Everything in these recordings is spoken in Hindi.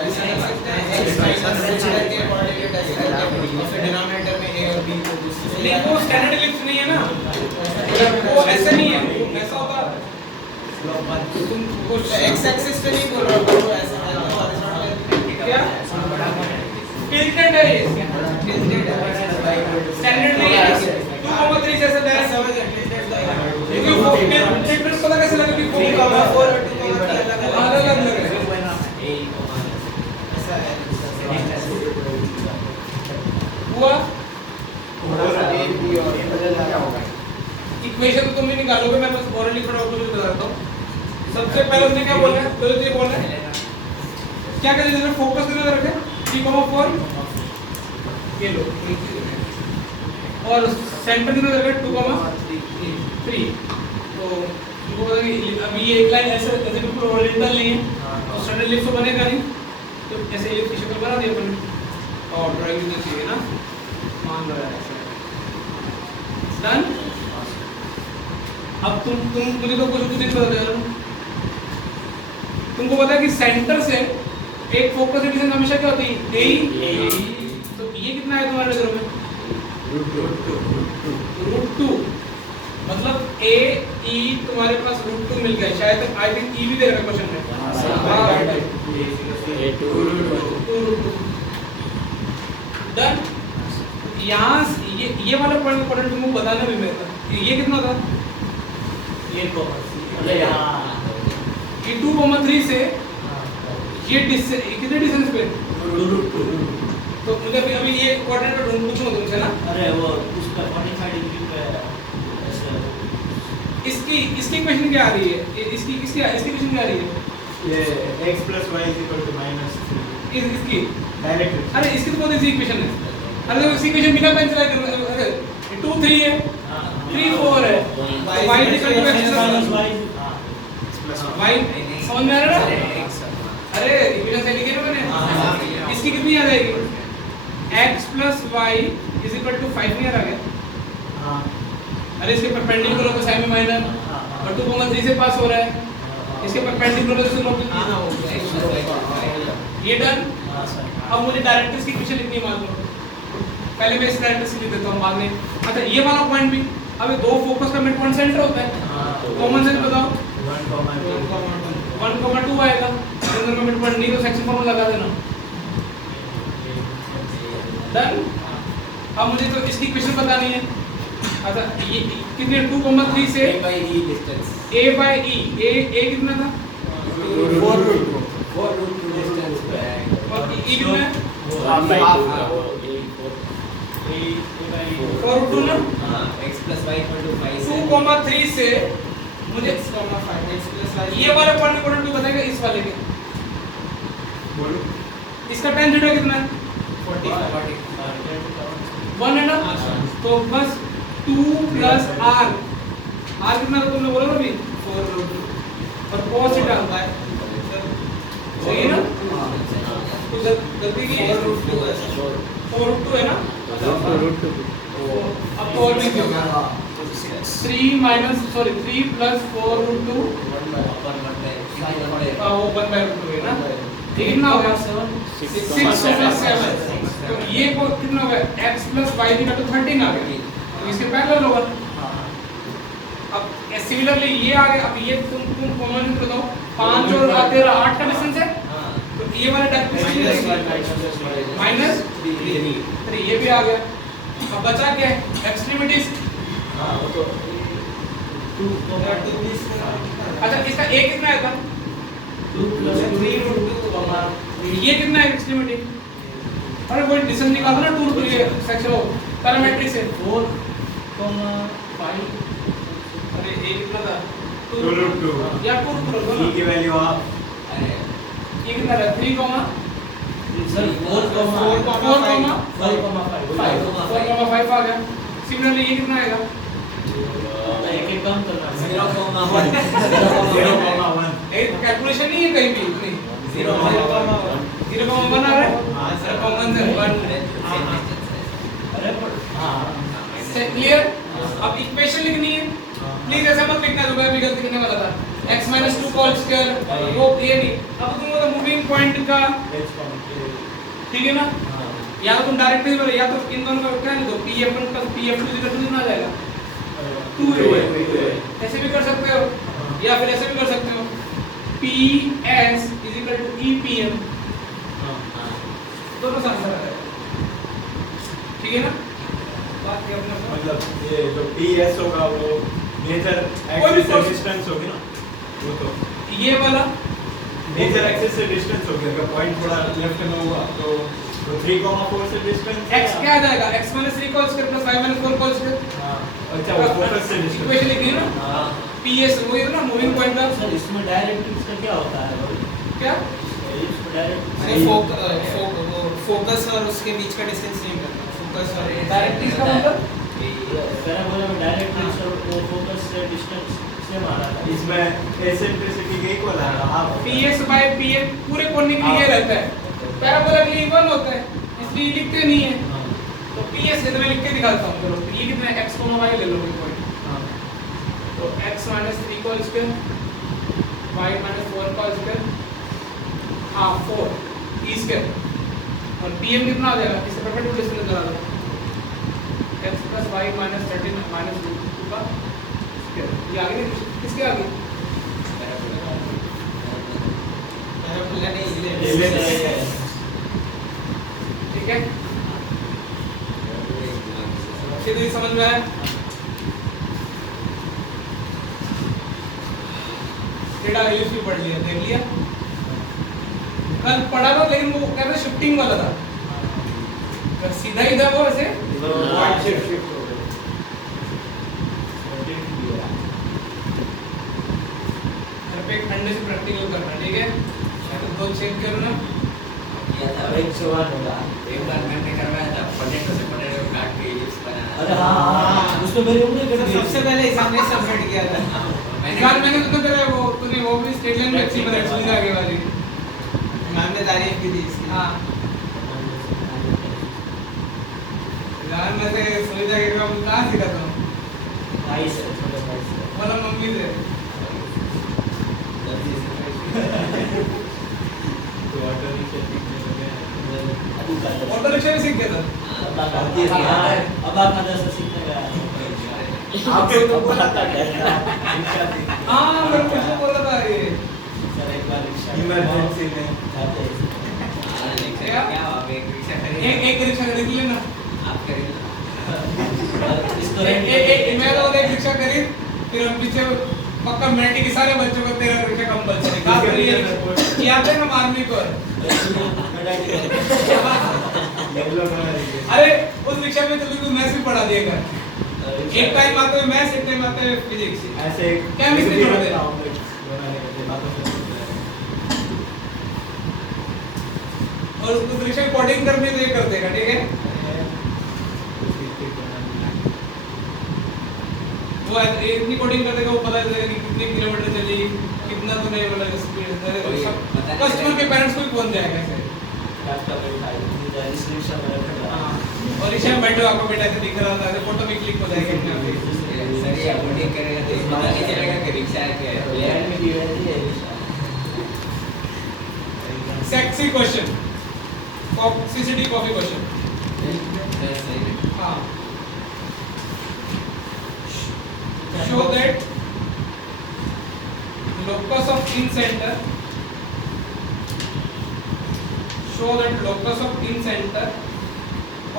ऐसा लिख सकते हैं x माइनस h करके कोऑर्डिनेट ऐसे करके और फिर डिनोमिनेटर में a और b को नहीं वो स्टैंडर्ड इलिप्स नहीं है ना, वो ऐसे नहीं है, वो ऐसा होता तुम कुछ x एक्सिस पे नहीं बोल रहा हूं, वो ऐसा है हॉरिजॉन्टल क्या टिल्टेड है ये, टिल्टेड है स्टैंडर्ड नहीं है 2,3 से ऐसे बैठ समझ गए टिल्टेड क्योंकि वो डिफरेंस पता कैसे लगा कि 3,4 और 2,3 अलग अलग है ऐसा है हुआ। और इक्वेशन तो तुम भी निकालोगे, मैं बस ओरली थोड़ा आपको बता देता हूं। सबसे पहले उसने क्या बोला है, पहले तो ये बोला है क्या कहते हैं, फोकस कितना रखे 3,4 ये लो और सेंटर कितना रखे 2,3 तो तुमको पता है कि अभी ये एक लाइन ऐसे ऐसे बिल्कुल ओरिएंटल नहीं है तो स्टैंडर्ड इलिप्स तो बनेगा नहीं, तो ऐसे इलिप्स की शक्ल बना दी अपन और ड्राइंग तो चाहिए ना, मान लो ऐसे डन। अब तुम मुझे तो कुछ नहीं पता यार, तुमको पता है कि सेंटर से एक फोकस डिस्टेंस हमेशा क्या होती है ए, तो ये कितना है तुम्हारे नजरों में √2 मतलब ए ई तुम्हारे पास √2 मिल गया, शायद आई थिंक ई भी दे रखा क्वेश्चन में डन। यहाँ ये वाला पॉइंट इंपॉर्टेंट तुमको बताना भी मेरे को, ये कितना था ये 2,3 से ये कितने डिस्टेंस पे तो मुझे अभी ये कोऑर्डिनेट पूछूंगा तुमसे ना, अरे वो उसका 45 डिग्री पे ऐसे इसकी इक्वेशन क्या आ रही है, इसकी इक्वेशन क्या आ रही है ये x + y = इसकी डायरेक्ट। अरे इसकी तो बहुत इजी इक्वेशन है, अरे तो इसी इक्वेशन बिना पेंसिल अरे 2 3 है 3 4 है तो y = x + y समझ में आ रहा है ना, अरे इक्वेशन से लिखे ना मैंने, इसकी कितनी आ जाएगी x + y = 5 नहीं आ रहा क्या, अरे इसके परपेंडिकुलर तो सेमी माइनर और 2,3 से पास हो रहा है, इसके परपेंडिकुलर से लोग ये डन। अब मुझे डायरेक्ट्रिक्स की इक्वेशन लिखनी है मान लो, पहले मैं इस डायरेक्ट्रिक्स लिख देता हूं बाद में। अच्छा ये वाला पॉइंट भी, अब ये दो फोकस का मिड पॉइंट सेंटर होता है, कॉमन सेंस बताओ 1,2 आएगा, अंदर का मिड पॉइंट नहीं तो सेक्शन फॉर्मूला लगा देना डन। अब मुझे तो इसकी इक्वेशन बतानी है। अच्छा ये कितने 2,3 से a by e distance a by e a कितना था 4 डिस्टेंस पे है और e कितना है 4√2 ना, हां x + y = 5 2,3 से मुझे x, 5 x + y ये वाला पॉइंट इंपॉर्टेंट भी बताएगा इस वाले के, बोलो इसका tan थीटा कितना है 40 1 है ना, तो बस 2 + r कितना था तुमने बोला ना अभी 4√2 और cos थीटा सही है ना, तो गलती की 4√2 4√2 है ना, अब तो और भी होगा 3 + 4√2 वो 1/√2 है ना, ये कितना हो गया 6/7 तो ये को कितना हो गया x + y = 13 आ गया, तो इसके पैरेलल होगा। अब सिमिलरली ये आ गया, अब ये तुम कॉमन बताओ 5 और 13 8 का डिस्टेंस है, तो ये वाला डायरेक्ट्रिक्स -3 ये भी आ गया। अब बचा क्या है एक्सट्रीमिटीज, हां वो तो 2 अच्छा इसका a कितना है था 2 + 3√2 ये कितना है एक्सट्रीमिटी, अरे वो डिस्टेंस निकालो ना 2 ये सेक्शन पैरामेट्रिक से 4,5 अरे a कितना था 2√2 या 2√2 e की वैल्यू आप अरे ये कितना था 3, सर 4,5 आ गया। सिमिलरली ये कितना आएगा एक कम करना 0,1 एक कैलकुलेशन नहीं है कहीं भी इतनी 0,1 0,1 आ रहा है, 0,1 से 1 अरे हां से क्लियर। अब इक्वेशन लिखनी है, प्लीज ऐसा मत लिखना जो मैं भी गलती करने वाला था। x minus 2 का होल स्क्वायर वो ये नहीं। अब तुम बोलो मूविंग पॉइंट का, ठीक है ना, या तो तुम डायरेक्ट नहीं बोलो, या तो इन दोनों का क्या नहीं दो pf1 plus pf2 इधर कितना आ जाएगा 2a, ऐसे भी कर सकते हो या फिर ऐसे भी कर सकते हो ps is equal to epm, दोनों साथ साथ आ जाएगा, ठीक है ना। बात ये अपना मतलब ये जो PS होगा वो मेजर कोई भी एक्सिस से force- डिस्टेंस होगी ना, वो तो ये वाला मेजर एक्सिस से डिस्टेंस होगी। अगर पॉइंट थोड़ा लेफ्ट में होगा तो 3,4 से डिस्टेंस x क्या आ जाएगा x minus 3 का whole square plus y minus 4 का होल स्क्वायर, हाँ, अच्छा वो फोकस से डिस्टेंस इक्वेशन लिखी है ना, हाँ ps वो ये ना मूविंग पॉइंट का सर इसमें डायरेक्ट इसका क्या होता है भाई? क्या इसमें डायरेक्ट अरे फोकस और उसके बीच का डिस्टेंस सेम करना, फोकस और डायरेक्ट इसका मतलब पैराबोला में डायरेक्ट वो फोकस से डिस्टेंस सेम आ रहा था। इसमें एसेंट्रिसिटी एक वाला है हां ps by pm पूरे कोने के लिए ये रहता है, पैराबोला के लिए 1 होता है, इसलिए ये लिखते नहीं है। तो ps इधर लिख के दिखाता हूं, चलो ये कितना है x, y ले लो कोई पॉइंट, तो x minus 3 का होल स्क्वायर y minus 4 का होल स्क्वायर हां 4 e स्क्वायर, और pm कितना आ जाएगा, इससे परपेंडिकुलर डिस्टेंस निकाल दो x plus y minus 13 minus 2 का स्क्वायर, ये आगे किसके आगे पैराबोला नहीं ये ठीक है, ये समझ में आया। डेटा यूज भी पढ़ लिया, देख लिया, कल पढ़ा था लेकिन वो क्या था शिफ्टिंग वाला था, तो सीधा ही था वो ऐसे पॉइंट शिफ्ट हो गया। घर पे एक ठंडे से प्रैक्टिकल करना, ठीक है, तो दो चेक करना। अब एक सवाल होगा। एक बार मैंने करवाया था पोटैटो से पोटैटो काट के चिप्स बनाया। अरे हाँ उसमें मेरी उंगली कट गई। सबसे पहले इसने सबमिट किया था। यार मैंने तो तेरे तूने वो भी स्टेट लाइन में अच्छी बनाई सुविधा आगे वाली, मैम ने तारीफ की थी इसकी। हाँ यार मैं से सुविधा के काम कहाँ सीखा था, भाई से छोटे भाई से। बोला मम्मी से। तो ऑटो रिक्शा सीखने लगे हैं। अबू का दस। ऑटो रिक्शा भी सीख गया था। अब्बा का दस। अब्बा का दस सीखने गया। आपको तो अब्बा का रिक्शा सीखने। हाँ मैं कुछ तो बोला था ये, सर एक बार रिक्शा इमरजेंसी में जाते हैं। हाँ, रिक्शा क्या हुआ? एक रिक्शा खरीद एक रिक्शा खरीद लेना, आप खरीद लो। इसको मैं तो एक रिक्शा खरीद, फिर हम पीछे पक्का मिलिट्री के सारे बच्चों को तेरा रिक्शा कंपल्सरी काट रही है, याद है ना आर्मी को। येलो कलर है। अरे उस रिक्शा में तो तू मैथ्स भी पढ़ा दिया कर, एक टाइम आते हुए मैथ्स, एक टाइम आते हुए फिजिक्स। ऐसे केमिस्ट्री छोड़ दे। बनाने के बातों से और उस रिक्शा की कोडिंग करनी तो ये कर देगा, ठीक है। वो इतनी कोडिंग कर देगा, वो पता चलेगा कि कितने किलोमीटर चली, कितना तूने मतलब स्पीड, कस्टमर के पेरेंट्स को भी पहुंच जाएगा ऐसे। इस रिक्शा में रखा। हाँ, और रिक्शा में बैठो, आपको बेटा ऐसे दिख रहा था, फोटो भी क्लिक हो जाएगा अपने आप ही। सर ये बोर्डिंग करेगा तो पता नहीं चलेगा कि रिक्शा है क्या है। लैंड में की रहती है rickshaw. Sexy question, CCD copy question. Sir सही है। हाँ, show that locus of in center, show that locus of in center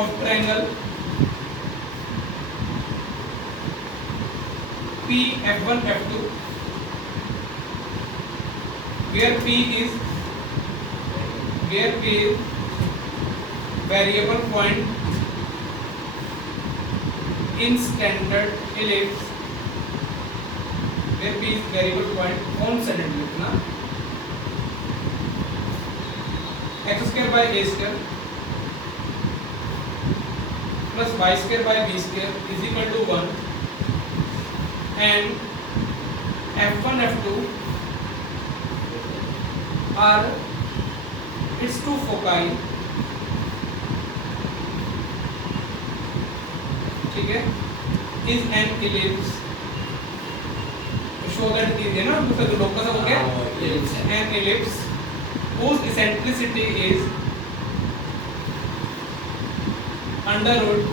of triangle P F1 F2 where P is variable point in standard ellipse, where P is variable point on standard ellipse ना, x square by a square plus y square by b square is equal to 1 and f1 f2 are its two foci, ठीक है, is an ellipse, show that the you know the locus of okay an ellipse whose eccentricity is under root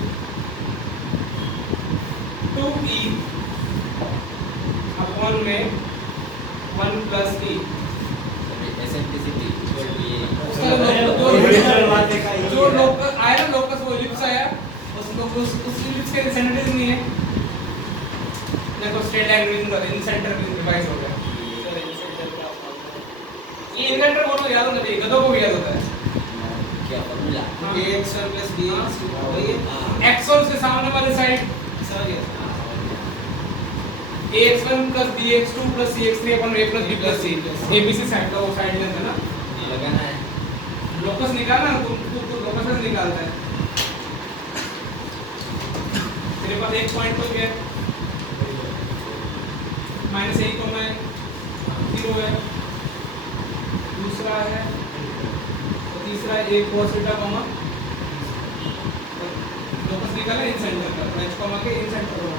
2e upon में 1 plus e eccentricity equal to ये उसका जो लोकस आया ना लोकस वो ellipse आया उस ellipse के eccentricity नहीं है देखो स्ट्रेट लाइन रीजन का इन सेंटर रिवाइज हो गया ये इन सेंटर को तो याद होना चाहिए गधों को भी याद होता है क्या फॉर्मूला ax1 plus bx वही है x1 से सामने वाली साइड समझ गया ax1 plus bx2 plus cx3 upon a plus b plus c abc side का वो साइड लेंथ है ना ये लगाना है लोकस निकालना तू लोकस कैसे निकालता है तेरे पास एक पॉइंट तो है माइनस एक को मैं 0 है दूसरा है तो तीसरा एक cos थीटा कॉमा लोकस निकाला इन सेंटर का h कॉमा के इन सेंटर को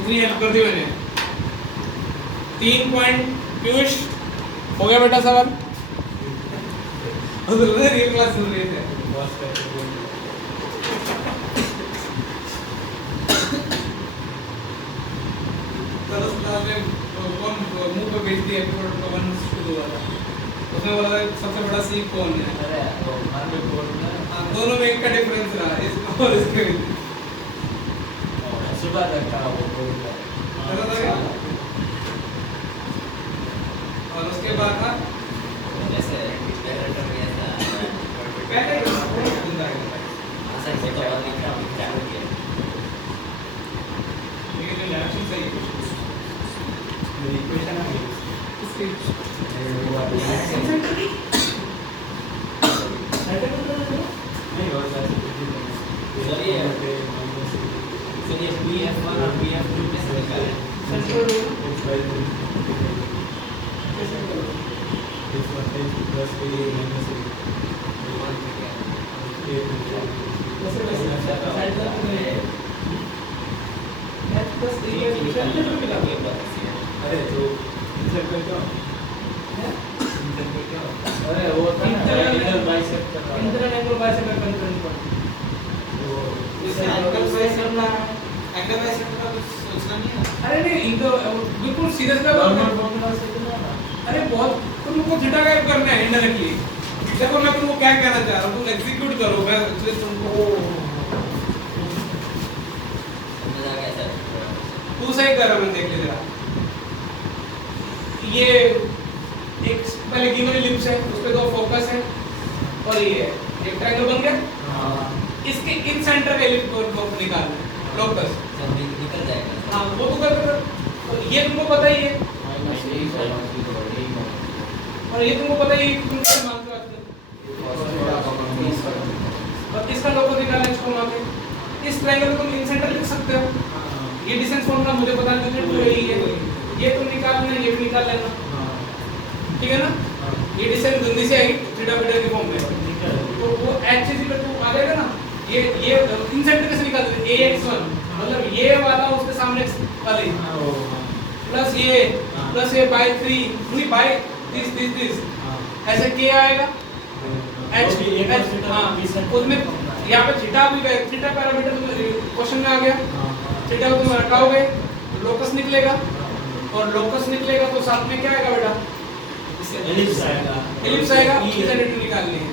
इतनी हेल्प कर दी मैंने 3 पॉइंट पीयूष हो गया बेटा सवाल रियल क्लास सुन रहे थे क्लास में कौन मुंह पे भेज दिया एपिसोड का 1 शुरू हुआ था उसमें बोला था सबसे बड़ा सी कौन है अरे तो मान लो कोड में दोनों में एक का डिफरेंस रहा इसका और इसके बीच सुबह तक का वो कोड पता था क्या? और उसके बाद था जैसे पहले टर्म में था पहले आसान से तो और लिखा चालू किया लेकिन ये लैक्चर सही है मेरी इक्वेशन है इसके नहीं और चलिए BF1 और BF2 कैसे निकालें अरे तो इंसर्कल क्या अरे वो था internal bisect internal angle bisect का कंट्रोल पर इससे एंगल वाइज करना एंगल वाइज का कुछ सोचना नहीं है अरे नहीं इनको बिल्कुल सीरियस का अरे बहुत तुमको थीटा गायब करना है इनडायरेक्टली देखो मैं तुमको क्या कहना चाह रहा हूँ तुम एग्जीक्यूट करो मैं एक्चुअली तुमको समझ आ गया सर तू सही कर रहा मैं देख ले जरा ये एक पहले गिवन एलिप्स है उस पे दो फोकस है और ये एक ट्रायंगल बन गया इसके इन सेंटर का एलिप्स को निकालना है लोकस सब निकल जाएगा हाँ वो तो कर तो ये तुमको पता ही है और ये तुमको पता ही है कि तुम क्या मानते हो आजकल और इसका लोकस निकालना है इसको वहां पे इस ट्रायंगल को तुम इन सेंटर लिख सकते हो ये डिस्टेंस फॉर्मूला मुझे पता नहीं है तो यही है ये तुम निकालना ये भी निकाल लेना ठीक है ना ये डिस्टेंस जल्दी से आएगी थीटा बीटा के फॉर्म में तो वो h इक्वल टू आ जाएगा ना ये इन सेंटर कैसे निकाल देते ax1 मतलब ये वाला उसके सामने वाले प्लस ये बाय 3 नहीं बाय दिस ऐसे k आएगा h हां उसमें यहाँ पे थीटा भी थीटा पैरामीटर क्वेश्चन में आ गया थीटा को तुम हटाओगे लोकस निकलेगा और लोकस निकलेगा तो साथ में क्या आएगा बेटा एलिप्स आएगा इक्वेशन निकालनी है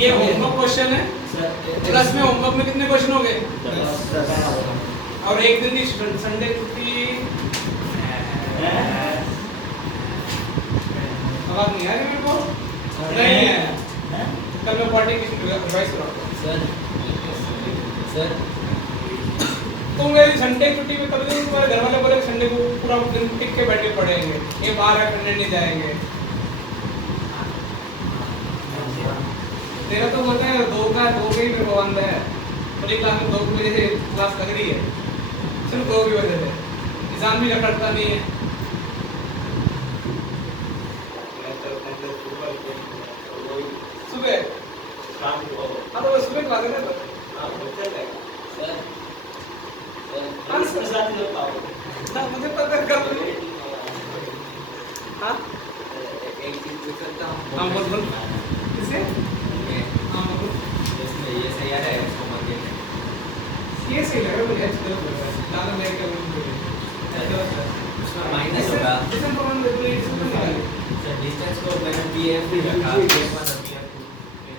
ये होमवर्क क्वेश्चन है प्लस में होमवर्क में कितने क्वेश्चन हो गए और एक दिन की संडे छुट्टी अब नहीं आ रही मेरे को नहीं है कल मैं पार्टी की रिवाइज कराऊंगा सर तुम मेरी संडे छुट्टी में कभी नहीं तुम्हारे घर वाले बोले संडे को पूरा दिन टिक के बैठे पड़ेंगे ये बाहर अटेंडेंट नहीं जाएंगे तेरा तो बोलते हैं दो के ही मेरे को बंद है पूरी क्लास में 2 बजे से क्लास लग रही है सिर्फ 2 की वजह से एग्जाम भी रखता नहीं है सुबह हाँ तो सुबह क्लास है ना सर हाँ एक चीज पूछ सकता हूँ हाँ बोल किसे ये हाँ बोल इसमें ये सही आ रहा है उसको मत देना ये सही लग रहा है मुझे अच्छा लग रहा है ज़्यादा नेगेटिव नहीं उसमें माइनस होगा डिस्टेंस को मैंने डिस्टेंस को मैंने BF भी रखा BF